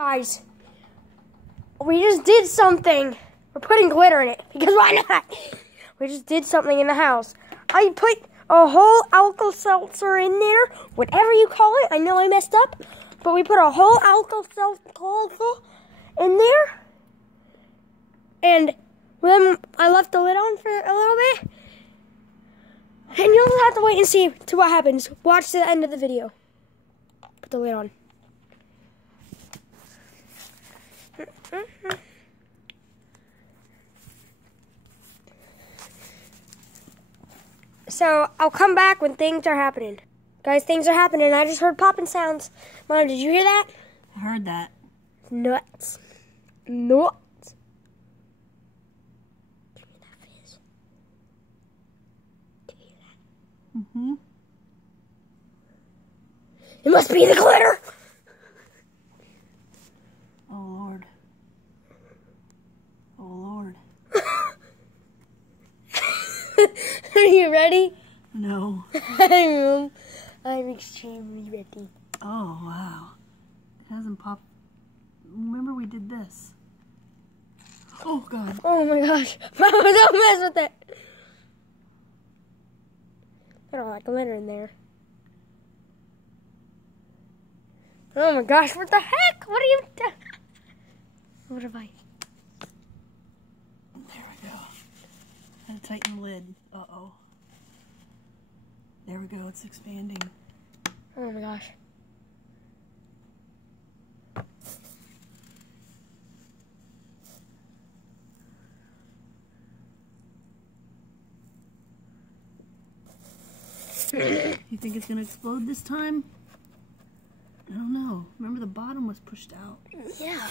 Guys, we just did something. We're putting glitter in it because why not? We just did something in the house. I put a whole Alka-Seltzer in there, whatever you call it. I know I messed up, but we put a whole Alka-Seltzer in there. And then I left the lid on for a little bit. And you'll have to wait and see to what happens. Watch to the end of the video. Put the lid on. So, I'll come back when things are happening. Guys, things are happening. I just heard popping sounds. Mom, did you hear that? I heard that. Nuts. Nuts. Give me that fizz. Do you hear that? Mm-hmm. It must be the glitter. Oh, Lord. Oh, Lord. Are you ready? No. I'm extremely ready. Oh, wow. It hasn't popped. Remember we did this. Oh, God. Oh, my gosh. Mama, don't mess with it. Got all that glitter in there. Oh, my gosh. What the heck? What are you doing? What have I... There we go. Had to tighten the lid. Uh-oh. There we go. It's expanding. Oh, my gosh. You think it's going to explode this time? I don't know. Remember the bottom was pushed out. Yeah.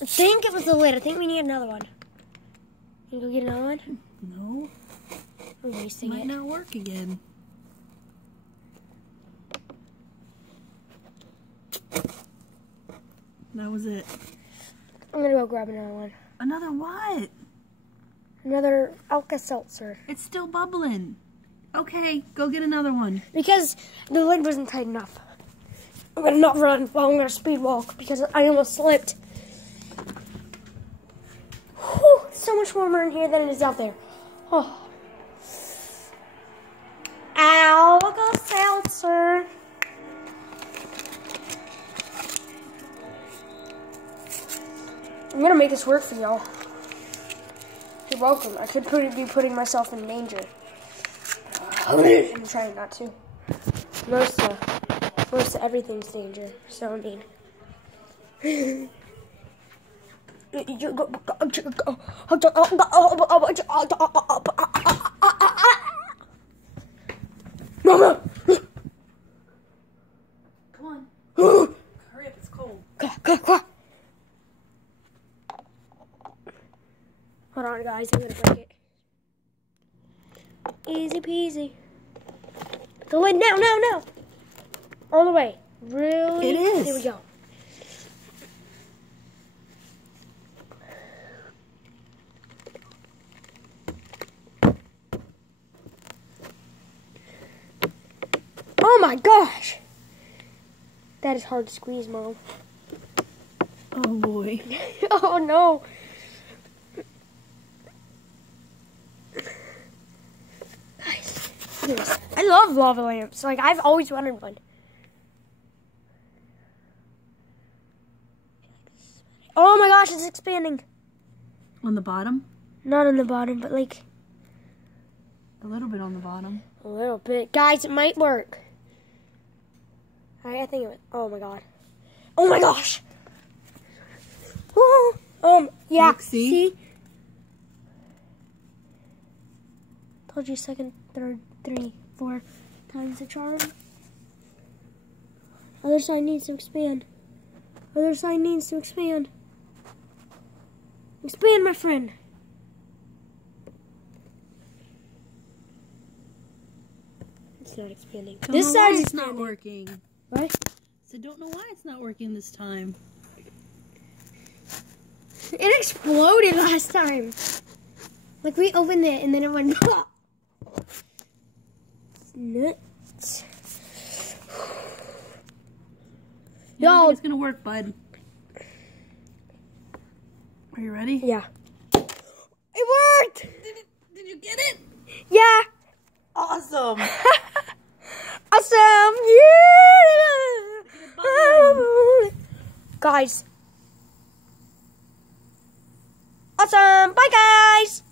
I think it was the lid. I think we need another one. Can you go get another one? No. We're wasting Might not work again. That was it. I'm going to go grab another one. Another what? Another Alka-Seltzer. It's still bubbling. Okay, go get another one. Because the lid wasn't tight enough. I'm going to not run while I'm going to speed walk because I almost slipped. Whew, it's so much warmer in here than it is out there. Oh. Alka-Seltzer. I'm going to make this work for y'all. You're welcome. I could be putting myself in danger. I'm trying not to. Most of everything's danger, so I mean. Mama! Come on. Hurry up, it's cold. Hold on, guys. I'm gonna break it. Easy peasy. The lid now, now, now. All the way. Really? It is. Here we go. Oh my gosh. That is hard to squeeze, Mom. Oh boy. Oh no. Guys, look at this. I love lava lamps. Like, I've always wanted one. Oh my gosh, it's expanding. On the bottom? Not on the bottom, but like A little bit on the bottom. a little bit. Guys, it might work. I think it would. Oh my god. Oh my gosh. Woo. Yeah. Look, see? Told you second, third, 3, 4 times the charm. Other side needs to expand. Other side needs to expand. Expand, my friend. It's not expanding. This side's it's not expanding. working. What? So don't know why it's not working this time. It exploded last time. Like, we opened it and then it went pop. Nuts. You don't Yo, think it's gonna work, bud. Are you ready? Yeah. It worked! Did you get it? Yeah. Awesome. Awesome! Yeah! Guys. Awesome! Bye, guys!